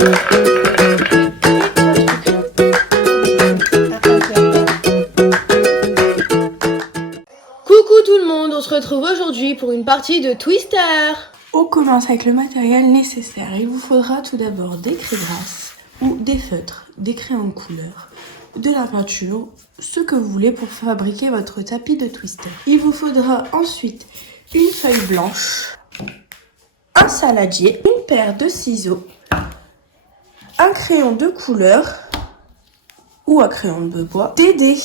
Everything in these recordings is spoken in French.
Coucou tout le monde, on se retrouve aujourd'hui pour une partie de Twister. On commence avec le matériel nécessaire. Il vous faudra tout d'abord des craies grasses ou des feutres, des crayons de couleur, de la peinture, ce que vous voulez pour fabriquer votre tapis de Twister. Il vous faudra ensuite une feuille blanche, un saladier, une paire de ciseaux, un crayon de couleur ou un crayon de bois, des dés.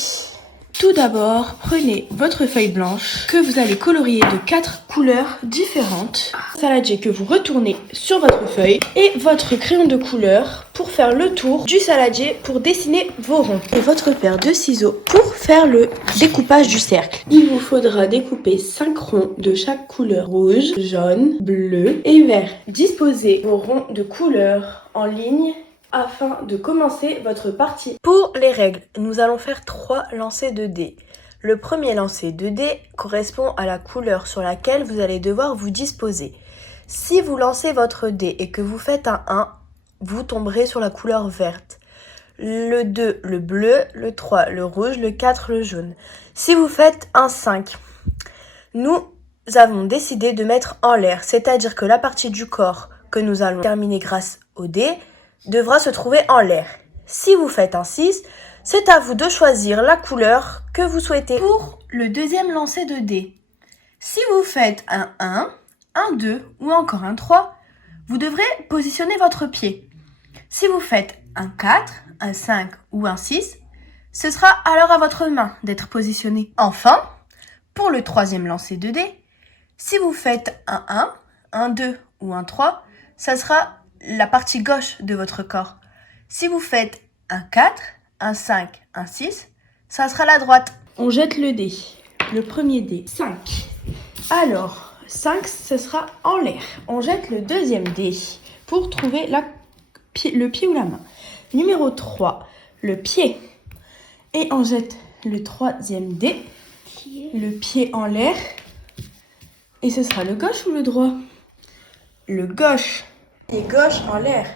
Tout d'abord, prenez votre feuille blanche que vous allez colorier de 4 couleurs différentes. Saladier que vous retournez sur votre feuille et votre crayon de couleur pour faire le tour du saladier pour dessiner vos ronds. Et votre paire de ciseaux pour faire le découpage du cercle. Il vous faudra découper 5 ronds de chaque couleur: rouge, jaune, bleu et vert. Disposez vos ronds de couleur en ligne afin de commencer votre partie. Pour les règles, nous allons faire 3 lancers de dés. Le premier lancer de dés correspond à la couleur sur laquelle vous allez devoir vous disposer. Si vous lancez votre dé et que vous faites un 1, vous tomberez sur la couleur verte. Le 2, le bleu, le 3, le rouge, le 4, le jaune. Si vous faites un 5, nous avons décidé de mettre en l'air, c'est-à-dire que la partie du corps que nous allons terminer grâce au dé devra se trouver en l'air. Si vous faites un 6, c'est à vous de choisir la couleur que vous souhaitez. Pour le deuxième lancer de dés, si vous faites un 1, un 2 ou encore un 3, vous devrez positionner votre pied. Si vous faites un 4, un 5 ou un 6, ce sera alors à votre main d'être positionné. Enfin, pour le troisième lancer de dés, si vous faites un 1, un 2 ou un 3, ça sera la partie gauche de votre corps. Si vous faites un 4, un 5, un 6, ça sera la droite. On jette le dé. Le premier dé, 5. Alors, 5, ce sera en l'air. On jette le deuxième dé pour trouver le pied ou la main. Numéro 3, le pied. Et on jette le troisième dé, le pied en l'air. Et ce sera le gauche ou le droit? Le gauche. Et gauche en l'air.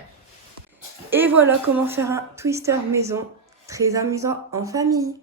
Et voilà comment faire un twister maison, très amusant en famille.